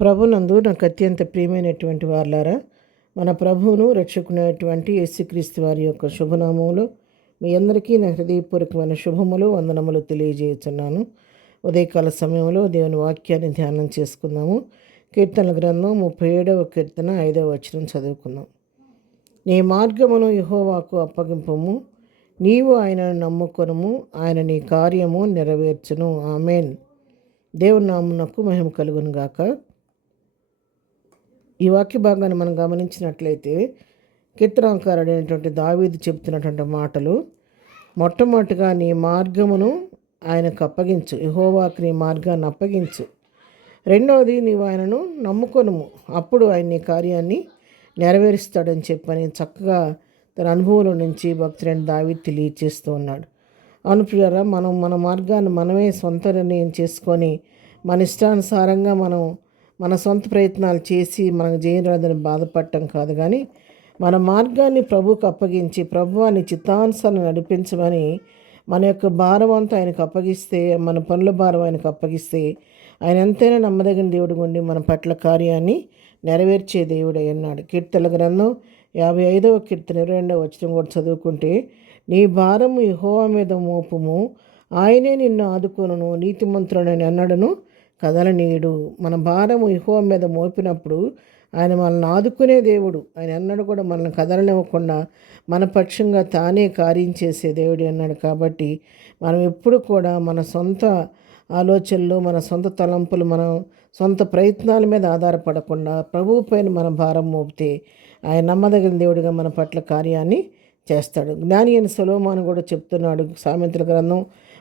ప్రభునందు నాకు అత్యంత ప్రియమైనటువంటి వారులారా, మన ప్రభువును రక్షకునైనటువంటి యేసుక్రీస్తు వారి యొక్క శుభనామములో మీ అందరికీ నా హృదయపూర్వకమైన శుభములు వందనములు తెలియజేస్తున్నాను. ఉదయకాల సమయంలో దేవుని వాక్యాన్ని ధ్యానం చేసుకుందాము. కీర్తనల గ్రంథం 37వ కీర్తన 5వ వచనం చదువుకుందాం. నీ మార్గమును యెహోవాకు అప్పగింపము, నీవు ఆయనను నమ్ముకొనుము, ఆయన నీ కార్యము నెరవేర్చును. ఆమేన్. దేవుని నామమునకు మహిమ కలుగును గాక. ఈ వాక్య భాగాన్ని మనం గమనించినట్లయితే కీర్తనాకారుడైనటువంటి దావీదు చెప్తున్నటువంటి మాటలు, మొట్టమొదటిగా నీ మార్గమును ఆయనకు అప్పగించు, యెహోవాకు నీ మార్గాన్ని అప్పగించు. రెండవది, నీవు ఆయనను నమ్ముకొనుము, అప్పుడు ఆయన నీ కార్యాన్ని నెరవేరుస్తాడని చెప్పని చక్కగా తన అనుభవంలో నుంచి భక్తుడైన దావీదు తెలియచేస్తూ ఉన్నాడు. అవును ప్రియులారా, మనం మన మార్గాన్ని మనమే సొంత నిర్ణయం చేసుకొని మన ఇష్టానుసారంగా మన సొంత ప్రయత్నాలు చేసి మనకు జయం రాదని బాధపడటం కాదు, కానీ మన మార్గాన్ని ప్రభువుకు అప్పగించి ప్రభువాన్ని చిత్తానుసారం నడిపించమని మన యొక్క భారం అంతా ఆయనకు అప్పగిస్తే, మన పనుల భారం ఆయనకు అప్పగిస్తే ఆయన ఎంతైనా నమ్మదగిన దేవుడు ఉండి మన పట్ల కార్యాన్ని నెరవేర్చే దేవుడై ఉన్నాడు. కీర్తనల గ్రంథం 55వ కీర్తన 22వ వచనం కూడా చదువుకుంటే, నీ భారము యెహోవా మీద మోపుము, ఆయనే నిన్ను ఆదుకొనును, నీతిమంతుడని అన్నడను కదలనీయుడు. మన భారము యెహోవా మీద మోపినప్పుడు ఆయన మనల్ని ఆదుకునే దేవుడు. ఆయన అన్నాడు కూడా మనల్ని కదలనివ్వకుండా మన పక్షంగా తానే కార్యం చేసే దేవుడు అన్నాడు. కాబట్టి మనం ఎప్పుడు కూడా మన సొంత ఆలోచనలు, మన సొంత తలంపులు, మన సొంత ప్రయత్నాల మీద ఆధారపడకుండా ప్రభువు పైన మన భారం మోపితే ఆయన నమ్మదగిన దేవుడిగా మన పట్ల కార్యాన్ని చేస్తాడు. జ్ఞాని అయిన సొలొమోను కూడా చెప్తున్నాడు. సామెతల గ్రంథం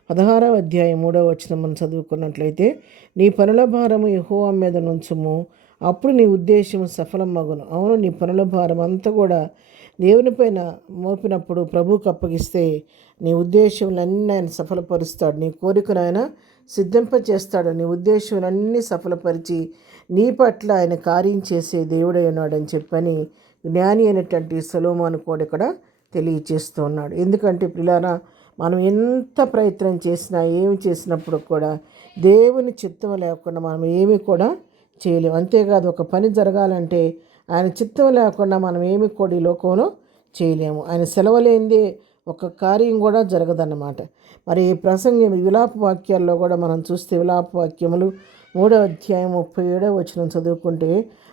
16వ అధ్యాయం 3వ వచనం మనం చదువుకున్నట్లయితే, నీ పనుల భారము యెహోవా మీద నుంచుము, అప్పుడు నీ ఉద్దేశం సఫలమగును. అవును, నీ పనుల భారం అంతా కూడా దేవునిపైన మోపినప్పుడు ప్రభువుకు అప్పగిస్తే నీ ఉద్దేశములన్నీ ఆయన సఫలపరుస్తాడు. నీ కోరికను ఆయన సిద్ధింపచేస్తాడు. నీ ఉద్దేశములన్నీ సఫలపరిచి నీ పట్ల ఆయన కార్యం చేసే దేవుడై ఉన్నాడని చెప్పని జ్ఞాని అయినటువంటి సొలొమోను కూడా ఇక్కడ తెలియచేస్తూ ఉన్నాడు. ఎందుకంటే ప్రియులారా, మనం ఎంత ప్రయత్నం చేసినా ఏమి చేసినప్పుడు కూడా దేవుని చిత్తం లేకుండా మనం ఏమీ కూడా చేయలేము. అంతేకాదు, ఒక పని జరగాలంటే ఆయన చిత్తం లేకుండా మనం ఏమి కూడా ఈ లోకంలో చేయలేము. ఆయన సెలవు లేనిదే ఒక కార్యం కూడా జరగదన్నమాట. మరి ఈ ప్రసంగం విలాప వాక్యాల్లో కూడా మనం చూస్తే, విలాప వాక్యములు 3వ అధ్యాయం 37వ వచనం చదువుకుంటే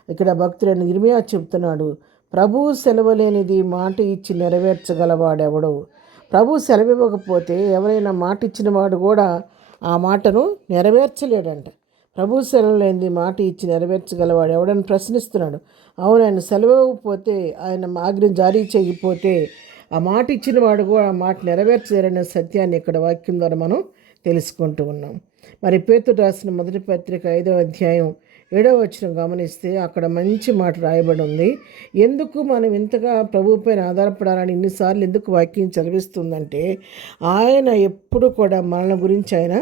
ఇక్కడ భక్తుడైన ఇర్మీయా చెప్తున్నాడు, ప్రభువు సెలవు లేనిది మాట ఇచ్చి నెరవేర్చగలవాడెవడు. ప్రభు సెలవివ్వకపోతే ఎవరైనా మాట ఇచ్చిన వాడు కూడా ఆ మాటను నెరవేర్చలేడంట. ప్రభు సెలవు లేనిది మాట ఇచ్చి నెరవేర్చగలవాడు ఎవడని ప్రశ్నిస్తున్నాడు. అవును, ఆయన సెలవు ఇవ్వకపోతే, ఆయన ఆజ్ఞ జారీ చేయకపోతే ఆ మాట ఇచ్చిన వాడు కూడా ఆ మాట నెరవేర్చలేరనే సత్యాన్ని ఇక్కడ వాక్యం ద్వారా మనం తెలుసుకుంటూ ఉన్నాం. మరి పేతురు రాసిన మొదటి పత్రిక 5వ అధ్యాయం 7వ వచనం గమనిస్తే అక్కడ మంచి మాట రాయబడి ఉంది. ఎందుకు మనం ఇంతగా ప్రభువుపైన ఆధారపడాలని ఇన్నిసార్లు ఎందుకు వాక్యం చదివిస్తుందంటే, ఆయన ఎప్పుడు కూడా మనల గురించి ఆయన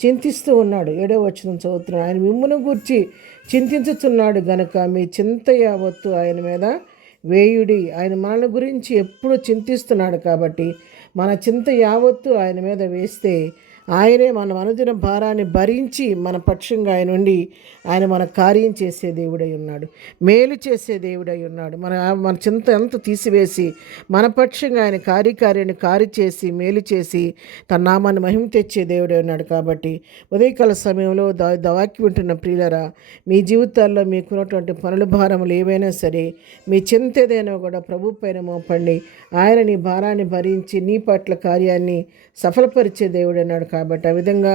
చింతిస్తూ ఉన్నాడు. 7వ వచనం చదువుతున్నాడు, ఆయన మిమ్మును గూర్చి చింతించుతున్నాడు గనుక మీ చింత యావత్తు ఆయన మీద వేయుడి. ఆయన మనల గురించి ఎప్పుడు చింతిస్తున్నాడు కాబట్టి మన చింత యావత్తు ఆయన మీద వేస్తే ఆయనే మన అనుదిన భారాన్ని భరించి మన పక్షంగా ఆయన ఉండి ఆయన మన కార్యం చేసే దేవుడై ఉన్నాడు, మేలు చేసే దేవుడై ఉన్నాడు. మన చింత అంతా తీసివేసి మన పక్షంగా ఆయన కార్యాన్ని చేసి మేలు చేసి తన నామాన్ని మహిమ తెచ్చే దేవుడై ఉన్నాడు. కాబట్టి ఉదయకాల సమయంలో వాక్యం వింటున్న ప్రియులరా, మీ జీవితాల్లో మీకున్నటువంటి పనుల భారములు ఏవైనా సరే, మీ చింత ఏదైనా కూడా ప్రభు పైన మోపండి. ఆయన నీ భారాన్ని భరించి నీ పట్ల కార్యాన్ని సఫలపరిచే దేవుడు అన్నాడు. కాబట్టి ఆ విధంగా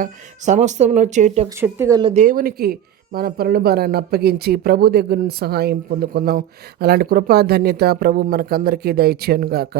సమస్తంలో చేయటకు శక్తిగల దేవునికి మన పనుల భారాన్ని అప్పగించి ప్రభు దగ్గర నుంచి సహాయం పొందుకుందాం. అలాంటి కృపాధన్యత ప్రభు మనకందరికీ దయచేయను గాక.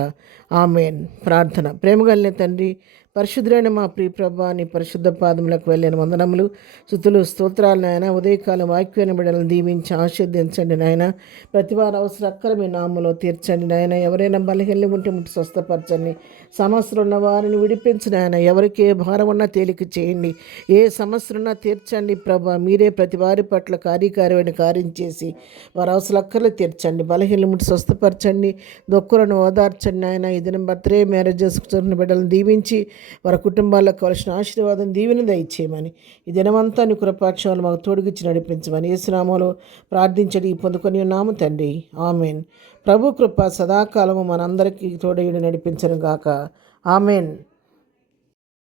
ఆమేన్. ప్రార్థన. ప్రేమగలిగిన తండ్రి, పరిశుద్ధులైన మా ప్రియ ప్రభా, నీ పరిశుద్ధ పాదములకు వెళ్ళిన వందనములు, స్తుతులు, స్తోత్రాలు నాయన. ఉదయకాలం వాక్యాన్ని బిడ్డలను దీవించి ఆశీర్వదించండి నాయన. ప్రతి వారి అవసర అక్కర మీ నామములో తీర్చండి నాయన. ఎవరైనా బలహీనలు ఉంటే ముట్టి స్వస్థపరచండి, సమస్యలు ఉన్న వారిని విడిపించిన ఆయన, ఎవరికి ఏ భారం ఉన్నా తేలిక చేయండి, ఏ సమస్యలున్నా తీర్చండి ప్రభా. మీరే ప్రతి వారి పట్ల కార్యకార్యమైన కార్యం చేసి వారి అవసరక్కర్లు తీర్చండి, బలహీనలు ముట్టి స్వస్థపరచండి, దుఃఖులను ఓదార్చండి ఆయన. ఈ దినం బర్త్డే మ్యారేజెస్ జరుగుతున్న బిడ్డలను దీవించి వారి కుటుంబాలకు కావలసిన ఆశీర్వాదం దీవెన దయచేయమని, ఈ దినమంతా నీ కృపాక్షాలు మాకు తోడుగిచ్చి నడిపించమని యేసు నామములో ప్రార్థించడి పొందుకొని ఉన్నాము తండ్రి, ఆమెన్. ప్రభు కృప సదాకాలము మనందరికీ తోడయుడి నడిపించను గాక, ఆమెన్.